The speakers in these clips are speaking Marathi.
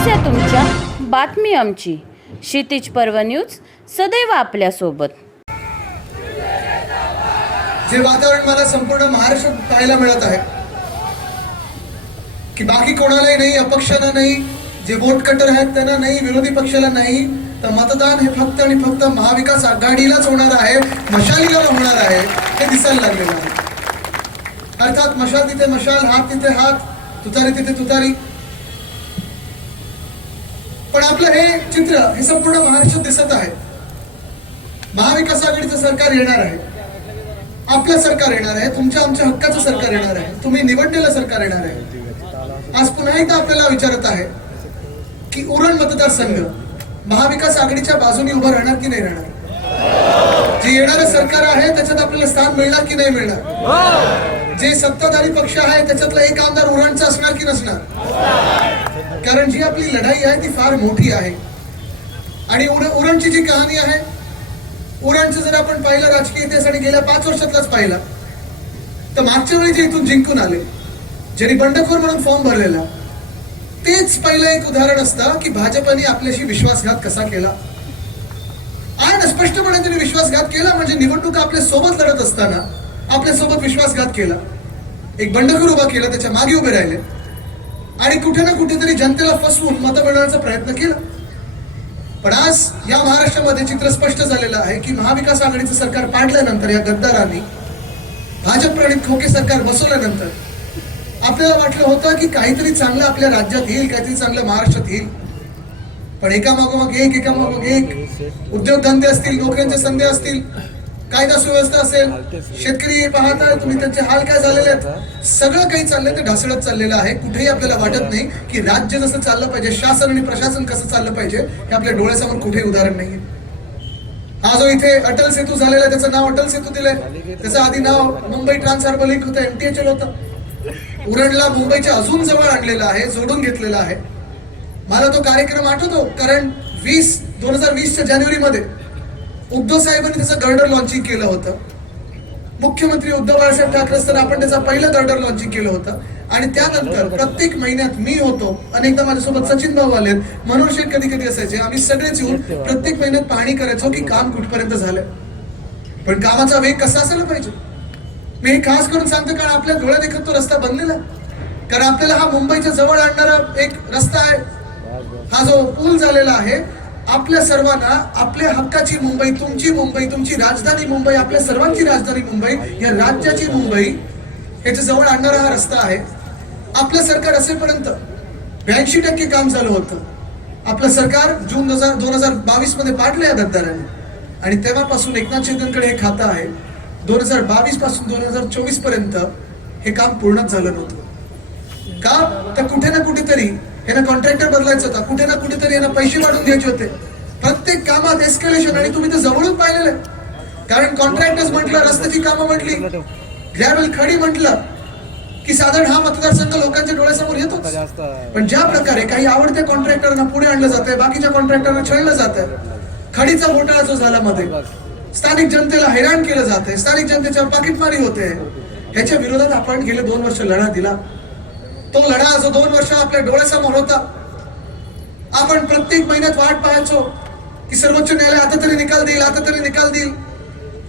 समस्या तुमच्या बातमी आमची. क्षितिज पर्व न्यूज सदैव आपल्यासोबत. जे वातावरण मला संपूर्ण महाराष्ट्र पाहायला मिळत आहे की बाकी कोणालाही नाही अपक्षाला नाही जे वोट कटर आहेत त्यांना नाही विरोधी पक्षाला नाही तर मतदान हे फक्त आणि फक्त महाविकास आघाडीलाच होणार आहे. मशालीला होणार आहे हे दिसायला लागलेलं आहे. अर्थात मशाल तिथे मशाल हात तिथे हात तुतारी तिथे तुतारी. पण आपलं हे चित्र हे संपूर्ण महाराष्ट्रात दिसत आहे. महाविकास आघाडीचं सरकार येणार आहे. आपलं सरकार येणार आहे. तुमच्या आमच्या हक्काचं सरकार येणार आहे. तुम्ही निवडलेलं सरकार येणार आहे. आज पुन्हा एकदा आपल्याला विचारत आहे की उरण मतदारसंघ महाविकास आघाडीच्या बाजूने उभं राहणार की नाही राहणार? जे येणारं सरकार आहे त्याच्यात आपल्याला स्थान मिळणार की नाही मिळणार? जे सत्ताधारी पक्ष आहे त्याच्यातला एक आमदार उरणचा असणार की नसणार? कारण जी आपली लढाई आहे ती फार मोठी आहे. आणि उरण उरणची जी कहाणी आहे उरणचं जर आपण पाहिलं राजकीय इतिहास आणि गेल्या पाच वर्षातलाच पाहिला तर मागच्या वेळी जे इथून जिंकून आले ज्यांनी बंडखोर म्हणून फॉर्म भरलेला तेच पहिलं एक उदाहरण असतं की भाजपने आपल्याशी विश्वासघात कसा केला. स्पष्टपणे त्यांनी विश्वासघात केला म्हणजे निवडणुका आपल्यासोबत लढत असताना आपल्यासोबत विश्वासघात केला. एक बंडखोर उभा केला त्याच्यामागे उभे राहिले. आणि कुठे ना कुठेतरी जनतेला फसवून मतं मिळवण्याचा प्रयत्न केला. पण आज या महाराष्ट्रामध्ये चित्र स्पष्ट झालेलं आहे की महाविकास आघाडीचं सरकार पाडल्यानंतर या गद्दारांनी भाजप प्रणित खोके सरकार बसवल्यानंतर आपल्याला वाटलं होतं की काहीतरी चांगलं आपल्या राज्यात येईल काहीतरी चांगलं महाराष्ट्रात येईल. पण एका मागोमाग एक एका मागोमाग एक. उद्योगधंदे असतील नोकऱ्यांच्या संधी असतील कायदा सुव्यवस्था असेल शेतकरी पाहता तुम्ही त्यांचे हाल काय झालेले आहेत? सगळं काही चाललंय ते ढासळत चाललेलं आहे. कुठेही आपल्याला वाटत नाही की राज्य जसं चाललं पाहिजे शासन आणि प्रशासन कसं चाललं पाहिजे हे आपल्या डोळ्यासमोर कुठेही उदाहरण नाहीये. हा जो इथे अटल सेतू झालेला आहे त्याचं नाव अटल सेतू दिलंय. त्याचं आधी नाव मुंबई ट्रान्स हार्बर लिंक होतं एमटीएचएल होतं. उरणला मुंबईच्या अजून जवळ आणलेलं आहे जोडून घेतलेलं आहे. मला तो कार्यक्रम आठवतो कारण वीस दोन हजार वीसच्या जानेवारीमध्ये उद्धव साहेबांनी त्याचं गर्डर लॉन्चिंग केलं होतं. मुख्यमंत्री उद्धव बाळासाहेब ठाकरे असताना आपण त्याचं पहिलं गर्डर लॉन्चिंग केलं होतं. आणि त्यानंतर प्रत्येक महिन्यात मी होतो अनेकदा माझ्यासोबत सचिन भाऊ आले मनोहर शेठ कधी कधी असायचे आम्ही सगळेच येऊन प्रत्येक महिन्यात पाहणी करायचो की काम कुठपर्यंत झालंय पण कामाचा वेग कसा असायला पाहिजे? मी हे खास करून सांगतो कारण आपल्या डोळ्या देखत तो रस्ता बनलेला. कारण आपल्याला हा मुंबईच्या जवळ आणणारा एक रस्ता आहे. हा जो पूल झालेला आहे आपल्या सर्वांना आपल्या हक्काची मुंबई तुमची मुंबई तुमची राजधानी मुंबई आपल्या सर्वांची राजधानी मुंबई या राज्याची मुंबई याच्या जवळ आणणारा हा रस्ता आहे. आपलं सरकार असेपर्यंत ब्याऐंशी टक्के काम झालं होतं. आपलं सरकार जून दोन हजार दोन हजार बावीसमध्ये पाडलं या गद्दारांनी आणि तेव्हापासून एकनाथ शिंदेकडे हे खातं आहे. दोन हजार बावीसपासून दोन हजार चोवीसपर्यंत हे काम पूर्णच झालं नव्हतं. का? तर कुठे ना कुठेतरी यांना कॉन्ट्रॅक्टर बदलायचा होता. कुठे ना कुठेतरी यांना पैसे वाढून द्यायचे होते. प्रत्येक कामात एस्केलेशन आणि तुम्ही ते जवळून पाहिलेलं आहे. कारण कॉन्ट्रॅक्टर्स म्हटलं रस्त्याची कामं म्हटली ग्रॅव्हल खडी म्हटलं की साधारण हा मतदारसंघ लोकांच्या डोळ्यासमोर येतोच. पण ज्या प्रकारे काही आवडत्या कॉन्ट्रॅक्टरना पुढे आणलं जातंय बाकीच्या कॉन्ट्रॅक्टरना छळलं जातंय खडीचा घोटाळा जो झाला मध्ये स्थानिक जनतेला हैराण केलं जातंय स्थानिक जनतेच्यावर पाकिटमारी होते. ह्याच्या विरोधात आपण गेले दोन वर्ष लढा दिला. तो लढा जो दोन वर्ष आपल्या डोळ्यासमोर होता आपण प्रत्येक महिन्यात वाट पाहायचो की सर्वोच्च न्यायालय आता तरी निकाल देईल आता तरी निकाल देईल.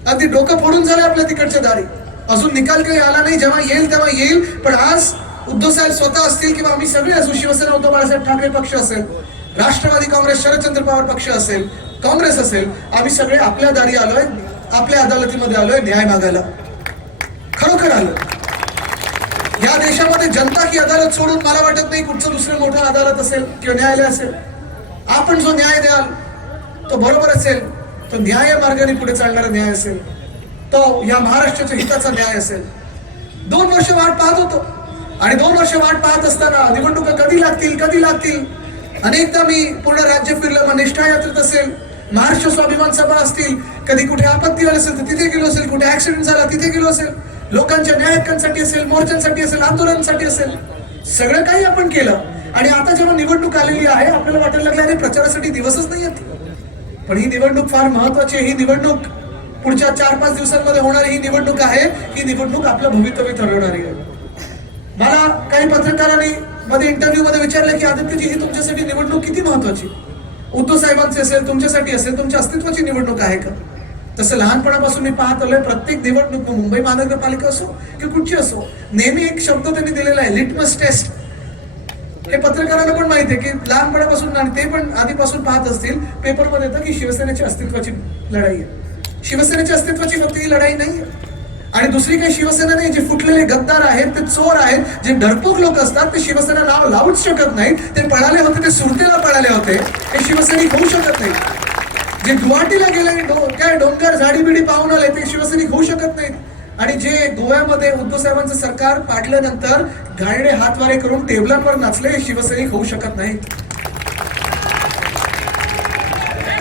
अगदी डोकं फोडून झालं आपल्या तिकडच्या दारी. अजून निकाल काही आला नाही जेव्हा येईल तेव्हा येईल पण आज उद्धव साहेब स्वतः असतील किंवा आम्ही सगळे असू शिवसेना उद्धव बाळासाहेब ठाकरे पक्ष असेल राष्ट्रवादी काँग्रेस शरदचंद्र पवार पक्ष असेल काँग्रेस असेल आम्ही सगळे आपल्या दारी आलोय आपल्या अदालतीमध्ये आलोय न्याय मागायला. खरोखर आलो या देशामध्ये जनता ही अदालत सोडून मला वाटत नाही कुठचं दुसरं मोठं अदालत असेल किंवा न्यायालय असेल. आपण जो न्याय द्याल तो बरोबर असेल तो न्याय मार्गाने पुढे चालणारा न्याय असेल तो या महाराष्ट्राच्या हिताचा न्याय असेल. दोन वर्ष वाट पाहत होतो. आणि दोन वर्ष वाट पाहत असताना निवडणुका कधी लागतील कधी लागतील? अनेकदा मी पूर्ण राज्य फिरलं मग निष्ठा यात्रेत असेल महाराष्ट्र स्वाभिमान सभा असतील कधी कुठे आपत्ती आली असेल तर तिथे गेलो असेल कुठे ऍक्सिडेंट झाला तिथे गेलो असेल. लोकांच्या न्याय हक्कांसाठी असेल मोर्चांसाठी असेल आंदोलनासाठी असेल सगळं काही आपण केलं. आणि आता जेव्हा निवडणूक आलेली आहे आपल्याला वाटायला लागलं अरे प्रचारासाठी दिवसच नाही येत पण ही निवडणूक फार महत्वाची आहे. ही निवडणूक पुढच्या चार पाच दिवसांमध्ये होणारी ही निवडणूक आहे. ही निवडणूक आपलं भवितव्य ठरवणारी आहे. मला काही पत्रकारांनी मध्ये इंटरव्ह्यू मध्ये विचारलं की आदित्यजी ही तुमच्यासाठी निवडणूक किती महत्वाची? उद्धव साहेबांची असेल तुमच्यासाठी असेल तुमच्या अस्तित्वाची निवडणूक आहे का? तसं लहानपणापासून मी पाहत आलोय प्रत्येक निवडणूक मुंबई महानगरपालिका असो की कुठची असो नेहमी एक शब्द त्यांनी दिलेला आहे लिटमस टेस्ट हे पत्रकारांना पण माहिती आहे की लहानपणापासून आणि ते पण आधीपासून पाहत असतील पेपरमध्ये येतं की शिवसेनेच्या अस्तित्वाची लढाई आहे. शिवसेनेच्या अस्तित्वाची फक्त ही लढाई नाही आणि दुसरी काही शिवसेना नाही जे फुटलेले गद्दार आहेत ते चोर आहेत जे डरपोक लोक असतात ते शिवसेना नाव लावूच शकत नाहीत. ते पळाले होते ते सुरतेला पळाले होते. हे शिवसैनिक होऊ शकत नाही. जे गुवाहाटीला गेले डो- काय डोंगर झाडीबिडी पाहून आले ते शिवसैनिक होऊ शकत नाहीत. आणि जे गोव्यामध्ये उद्धव साहेबांचं सरकार पाडल्यानंतर घाणेरडे हातवारे करून टेबलांवर नाचले हे शिवसैनिक होऊ शकत नाहीत.